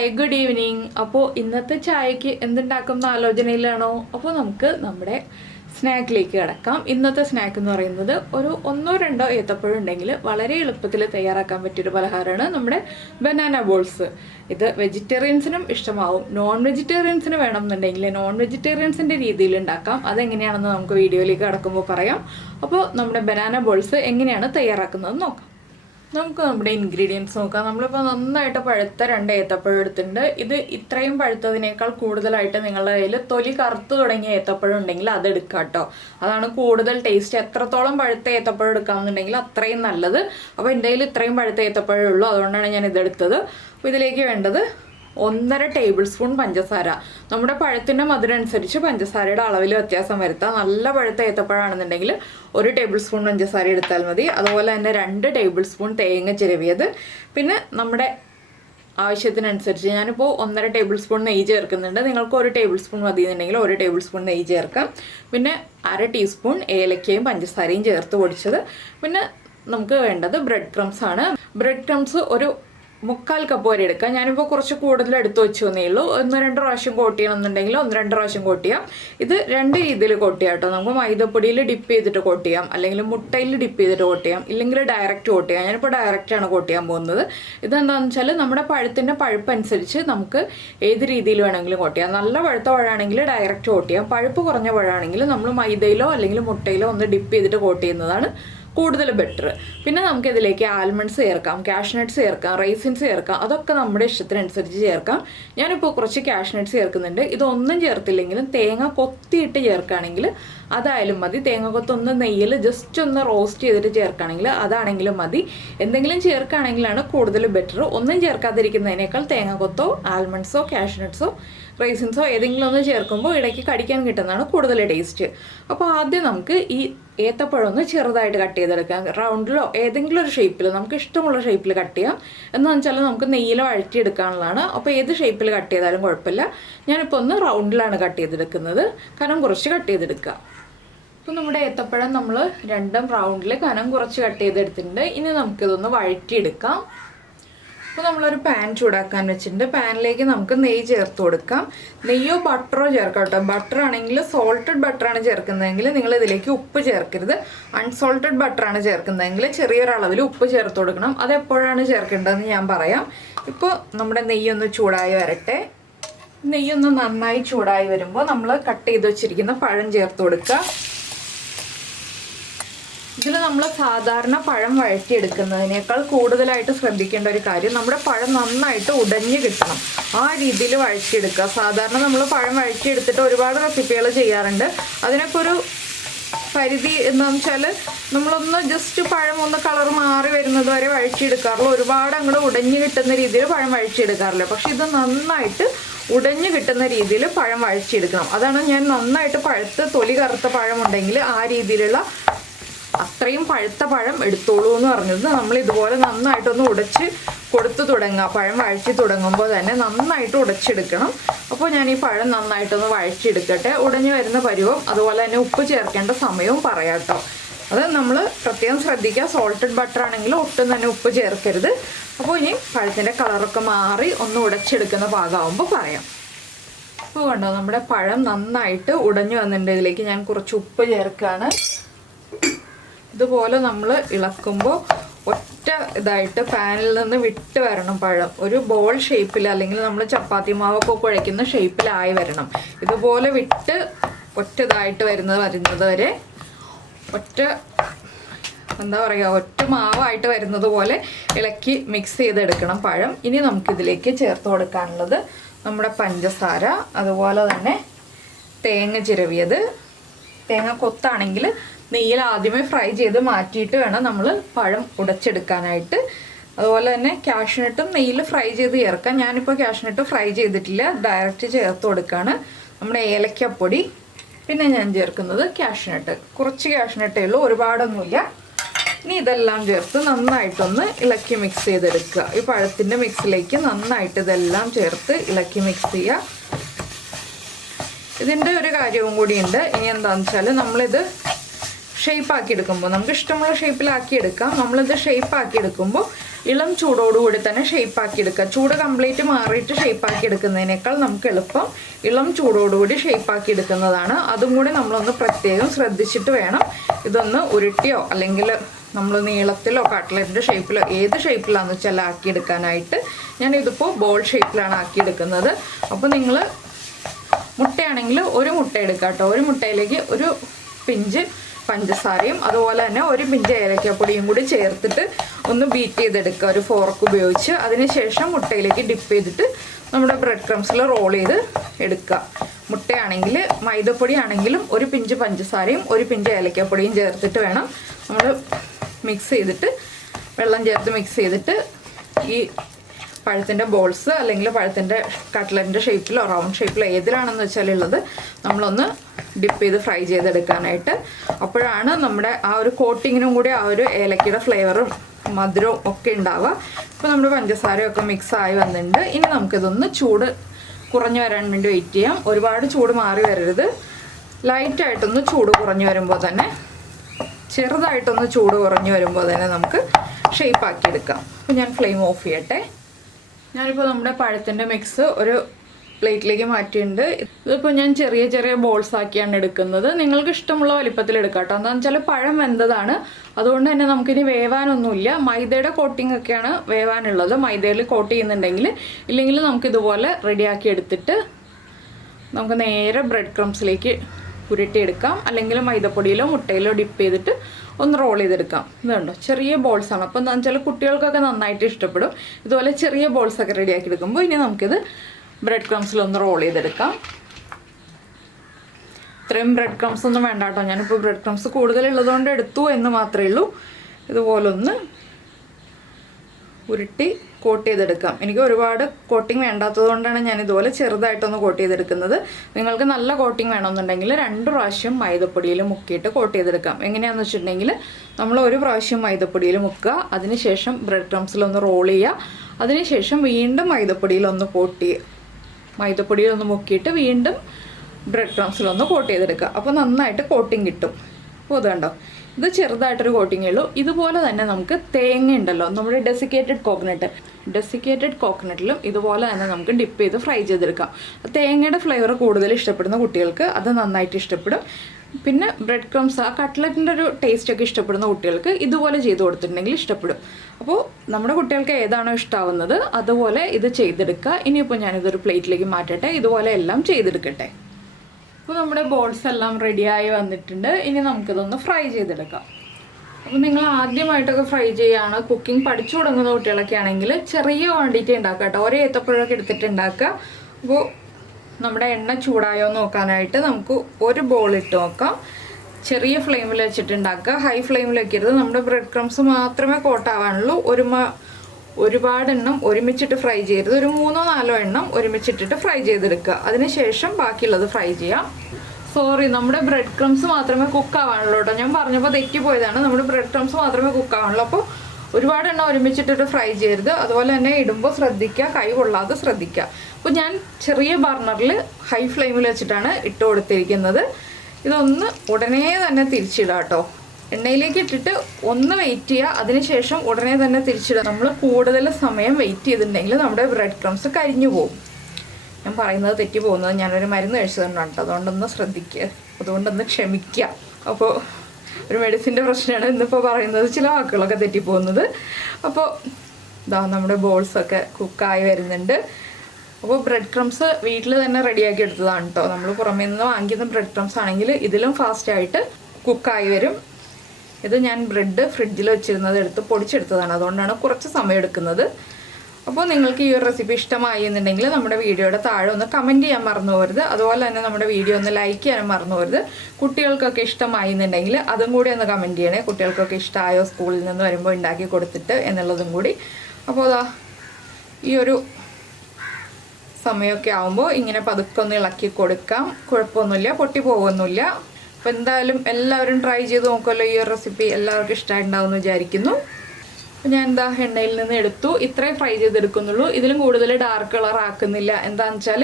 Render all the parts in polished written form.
Hi good evening. അപ്പോൾ ഇന്നത്തെ ചായക്ക് എന്തുണ്ടാക്കുന്ന ആലോചനയിലാണോ? അപ്പോൾ നമുക്ക് നമ്മുടെ സ്നാക്കിലേക്ക് കിടക്കാം. ഇന്നത്തെ സ്നാക്ക് എന്ന് പറയുന്നത് ഒരു 1-2 ഏത്തപ്പഴം ഉണ്ടെങ്കിൽ വളരെ എളുപ്പത്തിൽ തയ്യാറാക്കാൻ പറ്റിയൊരു പലഹാരമാണ് നമ്മുടെ ബനാന ബോൾസ്. ഇത് വെജിറ്റേറിയൻസിനും ഇഷ്ടമാവും, നോൺ വെജിറ്റേറിയൻസിന് വേണമെന്നുണ്ടെങ്കിൽ നോൺ വെജിറ്റേറിയൻസിൻ്റെ രീതിയിൽ ഉണ്ടാക്കാം. അതെങ്ങനെയാണെന്ന് നമുക്ക് വീഡിയോയിലേക്ക് കിടക്കുമ്പോൾ പറയാം. അപ്പോൾ നമ്മുടെ ബനാന ബോൾസ് എങ്ങനെയാണ് തയ്യാറാക്കുന്നത് നോക്കാം. നമുക്ക് നമ്മുടെ ഇൻഗ്രീഡിയൻസ് നോക്കാം. നമ്മളിപ്പോൾ നന്നായിട്ട് പഴുത്ത 2 ഏത്തപ്പഴം എടുത്തിട്ടുണ്ട്. ഇത് ഇത്രയും പഴുത്തതിനേക്കാൾ കൂടുതലായിട്ട് നിങ്ങളുടെ കയ്യിൽ തൊലി കറുത്ത് തുടങ്ങിയ ഏത്തപ്പഴം ഉണ്ടെങ്കിൽ അത് എടുക്കുക കേട്ടോ. അതാണ് കൂടുതൽ ടേസ്റ്റ്. എത്രത്തോളം പഴുത്ത ഏത്തപ്പഴം എടുക്കാമെന്നുണ്ടെങ്കിൽ അത്രയും നല്ലത്. അപ്പോൾ എൻ്റെ കയ്യിൽ ഇത്രയും പഴുത്ത ഏത്തപ്പഴമേ ഉള്ളൂ, അതുകൊണ്ടാണ് ഞാൻ ഇതെടുത്തത്. അപ്പോൾ ഇതിലേക്ക് വേണ്ടത് 1.5 ടേബിൾ സ്പൂൺ പഞ്ചസാര. നമ്മുടെ പഴത്തിൻ്റെ മധുരം അനുസരിച്ച് പഞ്ചസാരയുടെ അളവിൽ വ്യത്യാസം വരുത്താം. നല്ല പഴുത്ത ഏത്തപ്പഴമാണെന്നുണ്ടെങ്കിൽ 1 ടേബിൾ സ്പൂൺ പഞ്ചസാര എടുത്താൽ മതി. അതുപോലെ തന്നെ 2 ടേബിൾ സ്പൂൺ തേങ്ങ ചിരവിയത്. പിന്നെ നമ്മുടെ ആവശ്യത്തിനനുസരിച്ച് ഞാനിപ്പോൾ 1.5 ടേബിൾ സ്പൂൺ നെയ്യ് ചേർക്കുന്നുണ്ട്. നിങ്ങൾക്ക് 1 ടേബിൾ സ്പൂൺ മതി എന്നുണ്ടെങ്കിൽ 1 ടേബിൾ സ്പൂൺ നെയ്യ് ചേർക്കാം. പിന്നെ 1/2 ടീസ്പൂൺ ഏലക്കയും പഞ്ചസാരയും ചേർത്ത് പൊടിച്ചത്. പിന്നെ നമുക്ക് വേണ്ടത് ബ്രെഡ് ക്രംസ് ആണ്. ബ്രെഡ് ക്രംസ് ഒരു 3/4 കപ്പ് വരെ എടുക്കാം. ഞാനിപ്പോൾ കുറച്ച് കൂടുതൽ എടുത്ത് വെച്ചു എന്നേ ഉള്ളൂ. 1-2 പ്രാവശ്യം കോട്ട് ചെയ്യണമെന്നുണ്ടെങ്കിൽ 1-2 പ്രാവശ്യം കോട്ട് ചെയ്യാം. ഇത് 2 രീതിയിൽ കോട്ട് ചെയ്യാം കേട്ടോ. നമുക്ക് മൈദപ്പൊടിയിൽ ഡിപ്പ് ചെയ്തിട്ട് കോട്ട് ചെയ്യാം, അല്ലെങ്കിൽ മുട്ടയിൽ ഡിപ്പ് ചെയ്തിട്ട് കോട്ട് ചെയ്യാം, ഇല്ലെങ്കിൽ ഡയറക്റ്റ് കോട്ട് ചെയ്യാം. ഞാനിപ്പോൾ ഡയറക്റ്റാണ് കോട്ട് ചെയ്യാൻ പോകുന്നത്. ഇതെന്താണെന്ന് വെച്ചാൽ നമ്മുടെ പഴത്തിൻ്റെ പഴുപ്പ് അനുസരിച്ച് നമുക്ക് ഏത് രീതിയിൽ വേണമെങ്കിലും കോട്ട് ചെയ്യാം. നല്ല പഴുത്ത പഴമാണെങ്കിൽ ഡയറക്റ്റ് കോട്ട് ചെയ്യാം. പഴുപ്പ് കുറഞ്ഞ പഴമാണെങ്കിൽ നമ്മൾ മൈദയിലോ അല്ലെങ്കിൽ മുട്ടയിലോ ഒന്ന് ഡിപ്പ് ചെയ്തിട്ട് കോട്ട് ചെയ്യുന്നതാണ് കൂടുതൽ ബെറ്റർ. പിന്നെ നമുക്കിതിലേക്ക് ആൽമണ്ട്സ് ചേർക്കാം, കാഷ്നട്ട്സ് ചേർക്കാം, റൈസിൻസ് ചേർക്കാം. അതൊക്കെ നമ്മുടെ ഇഷ്ടത്തിനനുസരിച്ച് ചേർക്കാം. ഞാനിപ്പോൾ കുറച്ച് കാഷ്നട്ട്സ് ചേർക്കുന്നുണ്ട്. ഇതൊന്നും ചേർത്തില്ലെങ്കിലും തേങ്ങ കൊത്തിയിട്ട് ചേർക്കുകയാണെങ്കിൽ അതായാലും മതി. തേങ്ങ കൊത്തൊന്ന് നെയ്യിൽ ജസ്റ്റ് ഒന്ന് റോസ്റ്റ് ചെയ്തിട്ട് ചേർക്കുകയാണെങ്കിൽ അതാണെങ്കിലും മതി. എന്തെങ്കിലും ചേർക്കുകയാണെങ്കിലാണ് കൂടുതൽ ബെറ്റർ. ഒന്നും ചേർക്കാതിരിക്കുന്നതിനേക്കാൾ തേങ്ങ കൊത്തോ ആൽമണ്ട്സോ കാഷ്നട്ട്സോ റൈസിൻസോ ഏതെങ്കിലും ഒന്ന് ചേർക്കുമ്പോൾ ഇടയ്ക്ക് കടിക്കാൻ കിട്ടുന്നതാണ് കൂടുതൽ ടേസ്റ്റ്. അപ്പോൾ ആദ്യം നമുക്ക് ഈ ഏത്തപ്പഴം ഒന്ന് ചെറുതായിട്ട് കട്ട് ചെയ്തെടുക്കാം. റൗണ്ടിലോ ഏതെങ്കിലും ഒരു ഷേപ്പിൽ നമുക്ക് ഇഷ്ടമുള്ള ഷേപ്പിൽ കട്ട് ചെയ്യാം. എന്ന് വെച്ചാൽ നമുക്ക് നെയ്യിൽ വഴറ്റിയെടുക്കാനുള്ളതാണ്. അപ്പോൾ ഏത് ഷേപ്പിൽ കട്ട് ചെയ്താലും കുഴപ്പമില്ല. ഞാനിപ്പോൾ ഒന്ന് റൗണ്ടിലാണ് കട്ട് ചെയ്തെടുക്കുന്നത്. കനം കുറച്ച് കട്ട് ചെയ്തെടുക്കുക. അപ്പോൾ നമ്മുടെ ഏത്തപ്പഴം നമ്മൾ 2 റൗണ്ടിൽ കനം കുറച്ച് കട്ട് ചെയ്തെടുത്തിട്ടുണ്ട്. ഇനി നമുക്കിതൊന്ന് വഴറ്റിയെടുക്കാം. അപ്പോൾ നമ്മളൊരു പാൻ ചൂടാക്കാൻ വെച്ചിട്ടുണ്ട്. പാനിലേക്ക് നമുക്ക് നെയ്യ് ചേർത്ത് കൊടുക്കാം. നെയ്യോ ബട്ടറോ ചേർക്കാം കേട്ടോ. ബട്ടർ ആണെങ്കിൽ സോൾട്ടഡ് ബട്ടറാണ് ചേർക്കുന്നതെങ്കിൽ നിങ്ങൾ ഇതിലേക്ക് ഉപ്പ് ചേർക്കരുത്. അൺസോൾട്ടഡ് ബട്ടറാണ് ചേർക്കുന്നതെങ്കിൽ ചെറിയൊരളവിൽ ഉപ്പ് ചേർത്ത് കൊടുക്കണം. അതെപ്പോഴാണ് ചേർക്കേണ്ടതെന്ന് ഞാൻ പറയാം. ഇപ്പോൾ നമ്മുടെ നെയ്യൊന്ന് ചൂടായി വരട്ടെ. നെയ്യൊന്ന് നന്നായി ചൂടായി വരുമ്പോൾ നമ്മൾ കട്ട് ചെയ്ത് വെച്ചിരിക്കുന്ന പഴം ചേർത്ത് കൊടുക്കുക. ഇതിൽ നമ്മൾ സാധാരണ പഴം വഴറ്റിയെടുക്കുന്നതിനേക്കാൾ കൂടുതലായിട്ട് ശ്രദ്ധിക്കേണ്ട ഒരു കാര്യം, നമ്മുടെ പഴം നന്നായിട്ട് ഉടഞ്ഞ് കിട്ടണം. ആ രീതിയിൽ വഴറ്റിയെടുക്കുക. സാധാരണ നമ്മൾ പഴം വഴറ്റിയെടുത്തിട്ട് ഒരുപാട് റെസിപ്പികൾ ചെയ്യാറുണ്ട്. അതിനൊക്കെ ഒരു പരിധി എന്താണെന്ന് വെച്ചാൽ നമ്മളൊന്ന് ജസ്റ്റ് പഴം ഒന്ന് കളർ മാറി വരുന്നത് വരെ വഴറ്റിയെടുക്കാറുള്ളൂ. ഒരുപാട് അങ്ങോട്ട് ഉടഞ്ഞ് കിട്ടുന്ന രീതിയിൽ പഴം വഴറ്റിയെടുക്കാറില്ല. പക്ഷെ ഇത് നന്നായിട്ട് ഉടഞ്ഞ് കിട്ടുന്ന രീതിയിൽ പഴം വഴറ്റിയെടുക്കണം. അതാണ് ഞാൻ നന്നായിട്ട് പഴുത്ത് തൊലി കറുത്ത പഴമുണ്ടെങ്കിൽ ആ രീതിയിലുള്ള അത്രയും പഴുത്ത പഴം എടുത്തോളൂ എന്ന് പറഞ്ഞത്. നമ്മൾ ഇതുപോലെ നന്നായിട്ടൊന്ന് ഉടച്ച് കൊടുത്തു തുടങ്ങുക. പഴം വഴറ്റി തുടങ്ങുമ്പോൾ തന്നെ നന്നായിട്ട് ഉടച്ചെടുക്കണം. അപ്പോൾ ഞാൻ ഈ പഴം നന്നായിട്ടൊന്ന് വഴറ്റിയെടുക്കട്ടെ. ഉടഞ്ഞു വരുന്ന പരുവം അതുപോലെ തന്നെ ഉപ്പ് ചേർക്കേണ്ട സമയവും പറയാം കേട്ടോ. അത് നമ്മൾ പ്രത്യേകം ശ്രദ്ധിക്കുക. സോൾട്ടഡ് ബട്ടർ ആണെങ്കിൽ ഒട്ടും തന്നെ ഉപ്പ് ചേർക്കരുത്. അപ്പോൾ ഇനി പഴത്തിൻ്റെ കളറൊക്കെ മാറി ഒന്ന് ഉടച്ചെടുക്കുന്ന പാകമാകുമ്പോൾ പറയാം. അപ്പോൾ കണ്ടോ നമ്മുടെ പഴം നന്നായിട്ട് ഉടഞ്ഞു വന്നിട്ടുണ്ട്. ഇതിലേക്ക് ഞാൻ കുറച്ച് ഉപ്പ് ചേർക്കുകയാണ്. ഇതുപോലെ നമ്മൾ ഇളക്കുമ്പോൾ ഒറ്റ ഇതായിട്ട് പാനിൽ നിന്ന് വിട്ട് വരണം പഴം. ഒരു ബോൾ ഷേപ്പിൽ അല്ലെങ്കിൽ നമ്മൾ ചപ്പാത്തി മാവൊക്കെ കുഴയ്ക്കുന്ന ഷേപ്പിലായി വരണം. ഇതുപോലെ വിട്ട് ഒറ്റ ഇതായിട്ട് വരുന്നത് വരെ ഒറ്റ മാവായിട്ട് വരുന്നത് പോലെ ഇളക്കി മിക്സ് ചെയ്തെടുക്കണം പഴം. ഇനി നമുക്കിതിലേക്ക് ചേർത്ത് കൊടുക്കാനുള്ളത് നമ്മുടെ പഞ്ചസാര, അതുപോലെ തന്നെ തേങ്ങ ചിരവിയത്. തേങ്ങ കൊത്താണെങ്കിൽ നെയ്യിൽ ആദ്യമേ ഫ്രൈ ചെയ്ത് മാറ്റിയിട്ട് വേണം നമ്മൾ പഴം ഉടച്ചെടുക്കാനായിട്ട്. അതുപോലെ തന്നെ കാഷ്നട്ടും നെയ്യിൽ ഫ്രൈ ചെയ്ത് ചേർക്കാം. ഞാനിപ്പോൾ കാഷ്നട്ട് ഫ്രൈ ചെയ്തിട്ടില്ല, ഡയറക്റ്റ് ചേർത്ത് കൊടുക്കുകയാണ്. നമ്മുടെ ഏലക്കപ്പൊടി, പിന്നെ ഞാൻ ചേർക്കുന്നത് കാഷ്നട്ട്. കുറച്ച് കാഷ്നട്ടേ ഉള്ളൂ, ഒരുപാടൊന്നുമില്ല. ഇനി ഇതെല്ലാം ചേർത്ത് നന്നായിട്ടൊന്ന് ഇളക്കി മിക്സ് ചെയ്തെടുക്കുക. ഈ പഴത്തിൻ്റെ മിക്സിലേക്ക് നന്നായിട്ട് ഇതെല്ലാം ചേർത്ത് ഇളക്കി മിക്സ് ചെയ്യുക. ഇതിൻ്റെ ഒരു കാര്യവും കൂടിയുണ്ട്. ഇനി എന്താണെന്ന് വെച്ചാൽ നമ്മളിത് ഷേപ്പ് ആക്കി എടുക്കുമ്പോൾ നമുക്ക് ഇഷ്ടമുള്ള ഷേപ്പിലാക്കി എടുക്കാം. നമ്മളിത് ഷേപ്പ് ആക്കി എടുക്കുമ്പോൾ ഇളം ചൂടോടുകൂടി തന്നെ ഷേപ്പ് ആക്കി എടുക്കുക. ചൂട് കംപ്ലീറ്റ് മാറിയിട്ട് ഷേപ്പ് ആക്കി എടുക്കുന്നതിനേക്കാൾ നമുക്ക് എളുപ്പം ഇളം ചൂടോടുകൂടി ഷേപ്പ് ആക്കി എടുക്കുന്നതാണ്. അതും കൂടി നമ്മളൊന്ന് പ്രത്യേകം ശ്രദ്ധിച്ചിട്ട് വേണം ഇതൊന്ന് ഉരുട്ടിയോ അല്ലെങ്കിൽ നമ്മൾ നീളത്തിലോ കട്ട്ലറ്റിൻ്റെ ഷേപ്പിലോ ഏത് ഷേപ്പിലാണെന്ന് വെച്ചാൽ ആക്കിയെടുക്കാനായിട്ട്. ഞാനിതിപ്പോൾ ബോൾ ഷേപ്പിലാണ് ആക്കിയെടുക്കുന്നത്. അപ്പോൾ നിങ്ങൾ മുട്ടയാണെങ്കിൽ ഒരു മുട്ട എടുക്കുക കേട്ടോ. ഒരു മുട്ടയിലേക്ക് ഒരു പിഞ്ച് പഞ്ചസാരയും അതുപോലെ തന്നെ ഒരു പിഞ്ച് ഏലക്കപ്പൊടിയും കൂടി ചേർത്തിട്ട് ഒന്ന് ബീറ്റ് ചെയ്തെടുക്കുക ഒരു ഫോർക്ക് ഉപയോഗിച്ച്. അതിനുശേഷം മുട്ടയിലേക്ക് ഡിപ്പ് ചെയ്തിട്ട് നമ്മുടെ ബ്രെഡ് ക്രംസിൽ റോൾ ചെയ്ത് എടുക്കുക. മുട്ടയാണെങ്കിൽ മൈദപ്പൊടി ആണെങ്കിലും ഒരു പിഞ്ച് പഞ്ചസാരയും ഒരു പിഞ്ച് ഏലക്കപ്പൊടിയും ചേർത്തിട്ട് വേണം നമ്മൾ മിക്സ് ചെയ്തിട്ട് വെള്ളം ചേർത്ത് മിക്സ് ചെയ്തിട്ട് ഈ പഴത്തിൻ്റെ ബോൾസ് അല്ലെങ്കിൽ പഴത്തിൻ്റെ കട്ട്ലറ്റിൻ്റെ ഷേപ്പിലോ റൗണ്ട് ഷേപ്പിലോ ഏതിലാണെന്ന് വെച്ചാലുള്ളത് നമ്മളൊന്ന് ഡിപ്പ് ചെയ്ത് ഫ്രൈ ചെയ്തെടുക്കാനായിട്ട്. അപ്പോഴാണ് നമ്മുടെ ആ ഒരു കോട്ടിങ്ങിനും കൂടി ആ ഒരു ഏലക്കയുടെ ഫ്ലേവറും മധുരവും ഒക്കെ ഉണ്ടാവുക. ഇപ്പോൾ നമ്മുടെ പഞ്ചസാരയൊക്കെ മിക്സ് ആയി വന്നിട്ടുണ്ട്. ഇനി നമുക്കിതൊന്ന് ചൂട് കുറഞ്ഞു വരാൻ വേണ്ടി വെയിറ്റ് ചെയ്യാം. ഒരുപാട് ചൂട് മാറി വരരുത്. ലൈറ്റായിട്ടൊന്ന് ചൂട് കുറഞ്ഞു വരുമ്പോൾ തന്നെ ചെറുതായിട്ടൊന്ന് ചൂട് കുറഞ്ഞു വരുമ്പോൾ തന്നെ നമുക്ക് ഷേപ്പ് ആക്കി എടുക്കാം. അപ്പോൾ ഞാൻ ഫ്ലെയിം ഓഫ് ചെയ്യട്ടെ. ഞാനിപ്പോൾ നമ്മുടെ പഴത്തിൻ്റെ മിക്സ് ഒരു പ്ലേറ്റിലേക്ക് മാറ്റിയിട്ടുണ്ട്. ഇതിപ്പോൾ ഞാൻ ചെറിയ ചെറിയ ബോൾസ് ആക്കിയാണ് എടുക്കുന്നത്. നിങ്ങൾക്ക് ഇഷ്ടമുള്ള വലിപ്പത്തിൽ എടുക്കാം കേട്ടോ. എന്താണെന്ന് വെച്ചാൽ പഴം വെന്തതാണ്, അതുകൊണ്ട് തന്നെ നമുക്കിനി വേവാനൊന്നുമില്ല. മൈദയുടെ കോട്ടിംഗ് ഒക്കെയാണ് വേവാനുള്ളത്. മൈദയിൽ കോട്ട് ചെയ്യുന്നുണ്ടെങ്കിൽ, ഇല്ലെങ്കിൽ നമുക്കിതുപോലെ റെഡിയാക്കി എടുത്തിട്ട് നമുക്ക് നേരെ ബ്രെഡ് ക്രംസിലേക്ക് ഉരുട്ടിയെടുക്കാം. അല്ലെങ്കിൽ മൈദപ്പൊടിയിലോ മുട്ടയിലോ ഡിപ്പ് ചെയ്തിട്ട് ഒന്ന് റോൾ ചെയ്തെടുക്കാം. ഇതുണ്ടോ ചെറിയ ബോൾസാണ്. അപ്പോൾ എന്താണെന്ന് വെച്ചാൽ കുട്ടികൾക്കൊക്കെ നന്നായിട്ട് ഇഷ്ടപ്പെടും. ഇതുപോലെ ചെറിയ ബോൾസൊക്കെ റെഡിയാക്കി എടുക്കുമ്പോൾ ഇനി നമുക്കിത് ബ്രെഡ് ക്രംസിലൊന്ന് റോൾ ചെയ്തെടുക്കാം. ഇത്രയും ബ്രെഡ് ക്രംസ് ഒന്നും വേണ്ട കേട്ടോ. ഞാനിപ്പോൾ ബ്രെഡ് ക്രംസ് കൂടുതലുള്ളതുകൊണ്ട് എടുത്തു എന്ന് മാത്രമേ ഉള്ളൂ. ഇതുപോലൊന്ന് ഉരുട്ടി കോട്ട് ചെയ്തെടുക്കാം. എനിക്ക് ഒരുപാട് കോട്ടിങ് വേണ്ടാത്തത് കൊണ്ടാണ് ഞാൻ ഇതുപോലെ ചെറുതായിട്ടൊന്ന് കോട്ട് ചെയ്തെടുക്കുന്നത്. നിങ്ങൾക്ക് നല്ല കോട്ടിങ് വേണമെന്നുണ്ടെങ്കിൽ 2 പ്രാവശ്യം മൈദപ്പൊടിയിൽ മുക്കിയിട്ട് കോട്ട് ചെയ്തെടുക്കാം. എങ്ങനെയാണെന്ന് വെച്ചിട്ടുണ്ടെങ്കിൽ നമ്മൾ ഒരു പ്രാവശ്യം മൈദപ്പൊടിയിൽ മുക്കുക, അതിനുശേഷം ബ്രെഡ് ക്രംസിലൊന്ന് റോൾ ചെയ്യുക, അതിനുശേഷം വീണ്ടും മൈദപ്പൊടിയിലൊന്ന് മുക്കിയിട്ട് വീണ്ടും ബ്രെഡ് ക്രംസിലൊന്ന് കോട്ട് ചെയ്തെടുക്കുക. അപ്പോൾ നന്നായിട്ട് കോട്ടിങ് കിട്ടും. അപ്പോൾ അത് കണ്ടോ, ഇത് ചെറുതായിട്ടൊരു കോട്ടിങ്ങേ ഉള്ളൂ. ഇതുപോലെ തന്നെ നമുക്ക് തേങ്ങ ഉണ്ടല്ലോ, നമ്മുടെ ഡെസിക്കേറ്റഡ് കോക്കനട്ടിലും ഇതുപോലെ തന്നെ നമുക്ക് ഡിപ്പ് ചെയ്ത് ഫ്രൈ ചെയ്തെടുക്കാം. തേങ്ങയുടെ ഫ്ലേവർ കൂടുതൽ ഇഷ്ടപ്പെടുന്ന കുട്ടികൾക്ക് അത് നന്നായിട്ട് ഇഷ്ടപ്പെടും. പിന്നെ ബ്രെഡ് ക്രംസ് ആ കട്ട്ലറ്റിൻ്റെ ഒരു ടേസ്റ്റൊക്കെ ഇഷ്ടപ്പെടുന്ന കുട്ടികൾക്ക് ഇതുപോലെ ചെയ്ത് കൊടുത്തിട്ടുണ്ടെങ്കിൽ ഇഷ്ടപ്പെടും. അപ്പോൾ നമ്മുടെ കുട്ടികൾക്ക് ഏതാണോ ഇഷ്ടമാവുന്നത് അതുപോലെ ഇത് ചെയ്തെടുക്കുക. ഇനിയിപ്പോൾ ഞാനിതൊരു പ്ലേറ്റിലേക്ക് മാറ്റട്ടെ. ഇതുപോലെ എല്ലാം ചെയ്തെടുക്കട്ടെ. അപ്പോൾ നമ്മുടെ ബോൾസ് എല്ലാം റെഡിയായി വന്നിട്ടുണ്ട്. ഇനി നമുക്കിതൊന്ന് ഫ്രൈ ചെയ്തെടുക്കാം. അപ്പോൾ നിങ്ങൾ ആദ്യമായിട്ടൊക്കെ ഫ്രൈ ചെയ്യുകയാണ്, കുക്കിംഗ് പഠിച്ചു തുടങ്ങുന്ന കുട്ടികളൊക്കെ ആണെങ്കിൽ ചെറിയ ക്വാണ്ടിറ്റി ഉണ്ടാക്കുക കേട്ടോ. ഒരേ ഏത്തപ്പഴമൊക്കെ എടുത്തിട്ട് ഉണ്ടാക്കുക. അപ്പോൾ നമ്മുടെ എണ്ണ ചൂടായോ നോക്കാനായിട്ട് നമുക്ക് ഒരു ബോൾ ഇട്ട് നോക്കാം. ചെറിയ ഫ്ലെയിമിൽ വെച്ചിട്ട് ഉണ്ടാക്കുക, ഹൈ ഫ്ലെയിമിൽ വെക്കരുത്. നമ്മുടെ ബ്രെഡ് ക്രംസ് മാത്രമേ കോട്ടാവാനുള്ളൂ. ഒരുപാടെണ്ണം ഒരുമിച്ചിട്ട് ഫ്രൈ ചെയ്യരുത്. ഒരു 3-4 എണ്ണം ഒരുമിച്ചിട്ടിട്ട് ഫ്രൈ ചെയ്തെടുക്കുക. അതിനുശേഷം ബാക്കിയുള്ളത് ഫ്രൈ ചെയ്യാം. സോറി, നമ്മുടെ ബ്രെഡ് ക്രംസ് മാത്രമേ കുക്കാവാനുള്ളൂ കേട്ടോ. ഞാൻ പറഞ്ഞപ്പോൾ തെറ്റിപ്പോയതാണ്. നമ്മുടെ ബ്രെഡ് ക്രംസ് മാത്രമേ കുക്കാവാനുള്ളൂ. അപ്പോൾ ഒരുപാടെണ്ണം ഒരുമിച്ചിട്ടിട്ട് ഫ്രൈ ചെയ്യരുത്. അതുപോലെ തന്നെ ഇടുമ്പോൾ ശ്രദ്ധിക്കുക, കൈ കൊള്ളാതെ ശ്രദ്ധിക്കുക. അപ്പോൾ ഞാൻ ചെറിയ ബർണറിൽ ഹൈ ഫ്ലെയിമിൽ വെച്ചിട്ടാണ് ഇട്ട് കൊടുത്തിരിക്കുന്നത്. ഇതൊന്ന് ഉടനെ തന്നെ തിരിച്ചിടുക കേട്ടോ. എണ്ണയിലേക്ക് ഇട്ടിട്ട് ഒന്ന് വെയിറ്റ് ചെയ്യുക, അതിനുശേഷം ഉടനെ തന്നെ തിരിച്ചിടുക. നമ്മൾ കൂടുതൽ സമയം വെയിറ്റ് ചെയ്തിട്ടുണ്ടെങ്കിൽ നമ്മുടെ ബ്രെഡ് ക്രംസ് കരിഞ്ഞു പോകും. ഞാൻ പറയുന്നത് തെറ്റി പോകുന്നത് ഞാനൊരു മരുന്ന് കഴിച്ചതുകൊണ്ടാണ് കേട്ടോ. അതുകൊണ്ടൊന്ന് ശ്രദ്ധിക്കുക, അതുകൊണ്ടൊന്ന് ക്ഷമിക്കുക. അപ്പോൾ ഒരു മെഡിസിൻ്റെ പ്രശ്നമാണ് ഇന്നിപ്പോൾ പറയുന്നത്, ചില വാക്കുകളൊക്കെ തെറ്റിപ്പോകുന്നത്. അപ്പോൾ ഇതാ നമ്മുടെ ബോൾസൊക്കെ കുക്കായി വരുന്നുണ്ട്. അപ്പോൾ ബ്രെഡ് ക്രംസ് വീട്ടിൽ തന്നെ റെഡിയാക്കി എടുത്തതാണ് കേട്ടോ. നമ്മൾ പുറമേ നിന്ന് വാങ്ങിക്കുന്ന ബ്രെഡ് ക്രംസ് ആണെങ്കിൽ ഇതിലും ഫാസ്റ്റായിട്ട് കുക്കായി വരും. ഇത് ഞാൻ ബ്രെഡ് ഫ്രിഡ്ജിൽ വെച്ചിരുന്നത് എടുത്ത് പൊടിച്ചെടുത്തതാണ്, അതുകൊണ്ടാണ് കുറച്ച് സമയം എടുക്കുന്നത്. അപ്പോൾ നിങ്ങൾക്ക് ഈ ഒരു റെസിപ്പി ഇഷ്ടമായി എന്നുണ്ടെങ്കിൽ നമ്മുടെ വീഡിയോയുടെ താഴെ ഒന്ന് കമൻറ്റ് ചെയ്യാൻ മറന്നു പോകരുത്. അതുപോലെ തന്നെ നമ്മുടെ വീഡിയോ ഒന്ന് ലൈക്ക് ചെയ്യാനും മറന്നു പോകരുത്. കുട്ടികൾക്കൊക്കെ ഇഷ്ടമായി എന്നുണ്ടെങ്കിൽ അതും കൂടി ഒന്ന് കമൻറ്റ് ചെയ്യണേ. കുട്ടികൾക്കൊക്കെ ഇഷ്ടമായോ സ്കൂളിൽ നിന്ന് വരുമ്പോൾ ഉണ്ടാക്കി കൊടുത്തിട്ട് എന്നുള്ളതും കൂടി. അപ്പോൾ അതാ ഈ ഒരു സമയമൊക്കെ ആകുമ്പോൾ ഇങ്ങനെ പതുക്കെ ഒന്ന് ഇളക്കി കൊടുക്കാം. കുഴപ്പമൊന്നുമില്ല, പൊട്ടി പോകുമൊന്നുമില്ല. അപ്പോൾ എന്തായാലും എല്ലാവരും ട്രൈ ചെയ്ത് നോക്കുമല്ലോ. ഈ ഒരു റെസിപ്പി എല്ലാവർക്കും ഇഷ്ടമായിട്ടുണ്ടാവുമെന്ന് വിചാരിക്കുന്നു. അപ്പോൾ ഞാൻ എന്താ എണ്ണയിൽ നിന്ന് എടുത്തു, ഇത്രയും ഫ്രൈ ചെയ്തെടുക്കുന്നുള്ളൂ. ഇതിലും കൂടുതൽ ഡാർക്ക് കളർ ആക്കുന്നില്ല. എന്താണെന്ന് വെച്ചാൽ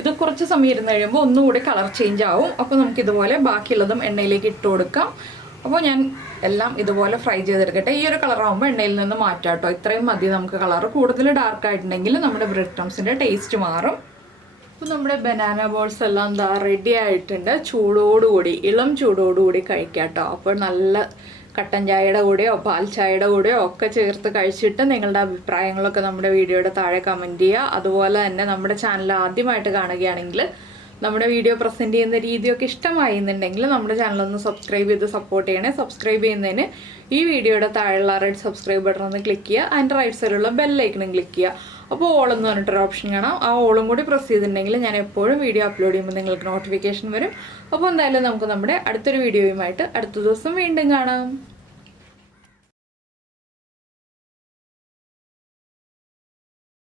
ഇത് കുറച്ച് സമയം ഇരുന്ന് കഴിയുമ്പോൾ ഒന്നുകൂടി കളർ ചേഞ്ച് ആവും. അപ്പോൾ നമുക്കിതുപോലെ ബാക്കിയുള്ളതും എണ്ണയിലേക്ക് ഇട്ട് കൊടുക്കാം. അപ്പോൾ ഞാൻ എല്ലാം ഇതുപോലെ ഫ്രൈ ചെയ്തെടുക്കട്ടെ. ഈ ഒരു കളറാകുമ്പോൾ എണ്ണയിൽ നിന്ന് മാറ്റാം കേട്ടോ. ഇത്രയും മതി നമുക്ക് കളർ. കൂടുതൽ ഡാർക്ക് ആയിട്ടുണ്ടെങ്കിൽ നമ്മുടെ ബ്രെഡ് ക്രംസിൻ്റെ ടേസ്റ്റ് മാറും. അപ്പോൾ നമ്മുടെ ബനാന ബോൾസ് എല്ലാം എന്താ റെഡി ആയിട്ടുണ്ട്. ചൂടോടുകൂടി, ഇളം ചൂടോടുകൂടി കഴിക്കാം കേട്ടോ. അപ്പോൾ നല്ല കട്ടൻ ചായയുടെ കൂടെയോ പാൽ ചായയുടെ കൂടെയോ ഒക്കെ ചേർത്ത് കഴിച്ചിട്ട് നിങ്ങളുടെ അഭിപ്രായങ്ങളൊക്കെ നമ്മുടെ വീഡിയോയുടെ താഴെ കമൻറ്റ് ചെയ്യുക. അതുപോലെ തന്നെ നമ്മുടെ ചാനൽ ആദ്യമായിട്ട് കാണുകയാണെങ്കിൽ നമ്മുടെ വീഡിയോ പ്രസൻറ്റ് ചെയ്യുന്ന രീതിയൊക്കെ ഇഷ്ടമായി എന്നുണ്ടെങ്കിൽ നമ്മുടെ ചാനലൊന്ന് സബ്സ്ക്രൈബ് ചെയ്ത് സപ്പോർട്ട് ചെയ്യണേ. സബ്സ്ക്രൈബ് ചെയ്യുന്നതിന് ഈ വീഡിയോയുടെ താഴെയുള്ള റെഡ് സബ്സ്ക്രൈബ് ബട്ടൺ ഒന്ന് ക്ലിക്ക് ചെയ്യുക. അതിൻ്റെ റൈറ്റ് സൈഡിലുള്ള ബെല്ലൈക്കണും ക്ലിക്ക് ചെയ്യുക. അപ്പോൾ ഓൾ എന്ന് പറഞ്ഞിട്ടൊരു ഓപ്ഷൻ കാണാം. ആ ഓളും കൂടി പ്രസ് ചെയ്തിട്ടുണ്ടെങ്കിൽ ഞാൻ എപ്പോഴും വീഡിയോ അപ്ലോഡ് ചെയ്യുമ്പോൾ നിങ്ങൾക്ക് നോട്ടിഫിക്കേഷൻ വരും. അപ്പോൾ എന്തായാലും നമുക്ക് നമ്മുടെ അടുത്തൊരു വീഡിയോയുമായിട്ട് അടുത്ത ദിവസം വീണ്ടും കാണാം.